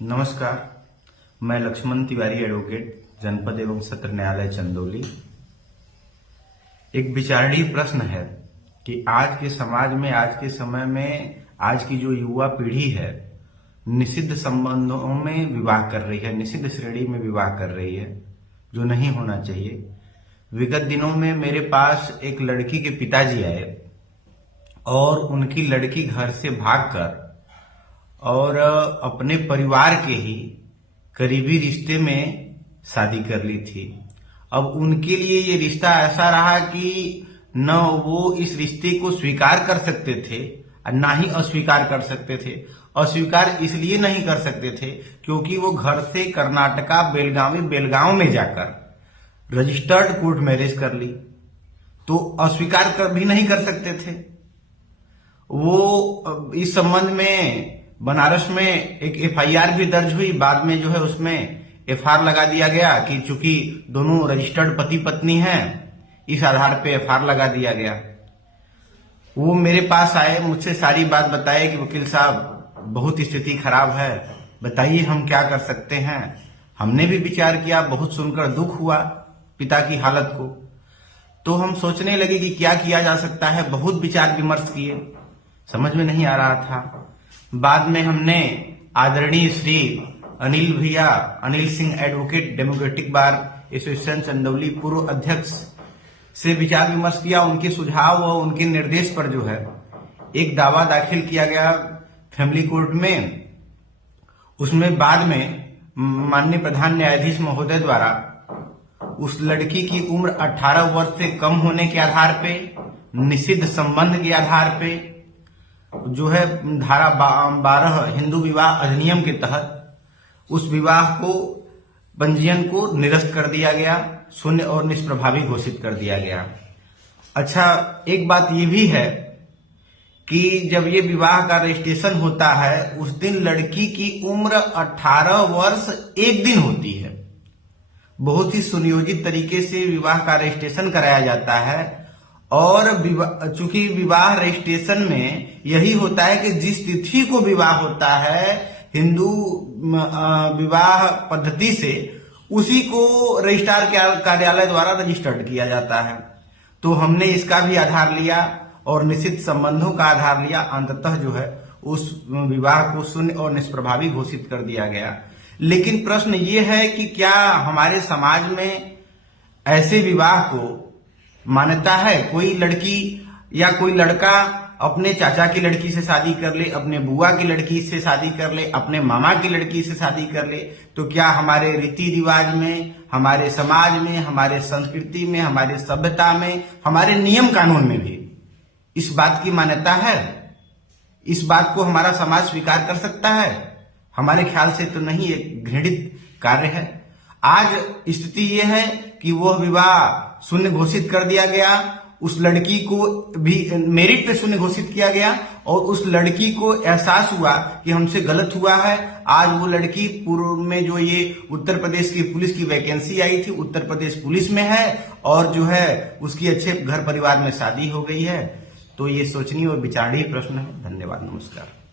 नमस्कार, मैं लक्ष्मण तिवारी एडवोकेट, जनपद एवं सत्र न्यायालय चंदौली। एक विचारणीय प्रश्न है कि आज के समाज में, आज के समय में, आज की जो युवा पीढ़ी है, निषिद्ध संबंधों में विवाह कर रही है, निषिद्ध श्रेणी में विवाह कर रही है, जो नहीं होना चाहिए। विगत दिनों में मेरे पास एक लड़की के पिताजी आए और उनकी लड़की घर से भागकर और अपने परिवार के ही करीबी रिश्ते में शादी कर ली थी। अब उनके लिए ये रिश्ता ऐसा रहा कि न वो इस रिश्ते को स्वीकार कर सकते थे और ना ही अस्वीकार कर सकते थे। अस्वीकार इसलिए नहीं कर सकते थे क्योंकि वो घर से कर्नाटका बेलगांव में जाकर रजिस्टर्ड कोर्ट मैरिज कर ली, तो अस्वीकार भी नहीं कर सकते थे। वो इस संबंध में बनारस में एक एफआईआर भी दर्ज हुई। बाद में जो है उसमें एफआईआर लगा दिया गया कि चूंकि दोनों रजिस्टर्ड पति पत्नी हैं, इस आधार पे एफआईआर लगा दिया गया। वो मेरे पास आए, मुझसे सारी बात बताए कि वकील साहब बहुत स्थिति खराब है, बताइए हम क्या कर सकते हैं। हमने भी विचार किया, बहुत सुनकर दुख हुआ पिता की हालत को। तो हम सोचने लगे कि क्या किया जा सकता है। बहुत विचार विमर्श किए, समझ में नहीं आ रहा था। बाद में हमने आदरणीय Shri Anil Singh advocate, democratic bar association Chandauli, पूर्व अध्यक्ष से विचार विमर्श किया। उनके सुझाव और उनके निर्देश पर जो है एक दावा दाखिल किया गया फैमिली कोर्ट में। उसमें बाद में माननीय प्रधान न्यायाधीश महोदय द्वारा उस लड़की की उम्र 18 वर्ष से कम होने के आधार पे, निषिद्ध संबंध के आधार पे जो है धारा 12 हिंदू विवाह अधिनियम के तहत उस विवाह को, पंजीयन को निरस्त कर दिया गया, शून्य और निष्प्रभावी घोषित कर दिया गया। अच्छा, एक बात ये भी है कि जब ये विवाह का रजिस्ट्रेशन होता है उस दिन लड़की की उम्र 18 वर्ष 1 दिन होती है। बहुत ही सुनियोजित तरीके से विवाह का रजिस्ट्रेशन कराया जाता है। और चूंकि विवाह रजिस्ट्रेशन में यही होता है कि जिस तिथि को विवाह होता है हिंदू विवाह पद्धति से, उसी को रजिस्ट्रार कार्यालय द्वारा रजिस्टर्ड किया जाता है। तो हमने इसका भी आधार लिया और निश्चित संबंधों का आधार लिया। अंततः जो है उस विवाह को शून्य और निष्प्रभावी घोषित कर दिया गया। लेकिन प्रश्न ये है कि क्या हमारे समाज में ऐसे विवाह को मान्यता है? कोई लड़की या कोई लड़का अपने चाचा की लड़की से शादी कर ले, अपने बुआ की लड़की से शादी कर ले, अपने मामा की लड़की से शादी कर ले, तो क्या हमारे रीति रिवाज में, हमारे समाज में, हमारे संस्कृति में, हमारे सभ्यता में, हमारे नियम कानून में भी इस बात की मान्यता है? इस बात को हमारा समाज स्वीकार कर सकता है? हमारे ख्याल से तो नहीं, एक घृणित कार्य है। आज स्थिति यह है कि वह विवाह शून्य घोषित कर दिया गया, उस लड़की को भी मेरिट पे शून्य घोषित किया गया और उस लड़की को एहसास हुआ कि हमसे गलत हुआ है। आज वो लड़की पूर्व में जो ये उत्तर प्रदेश की पुलिस की वैकेंसी आई थी, उत्तर प्रदेश पुलिस में है और जो है उसकी अच्छे घर परिवार में शादी हो गई है। तो ये सोचनीय और विचारणीय प्रश्न है। धन्यवाद, नमस्कार।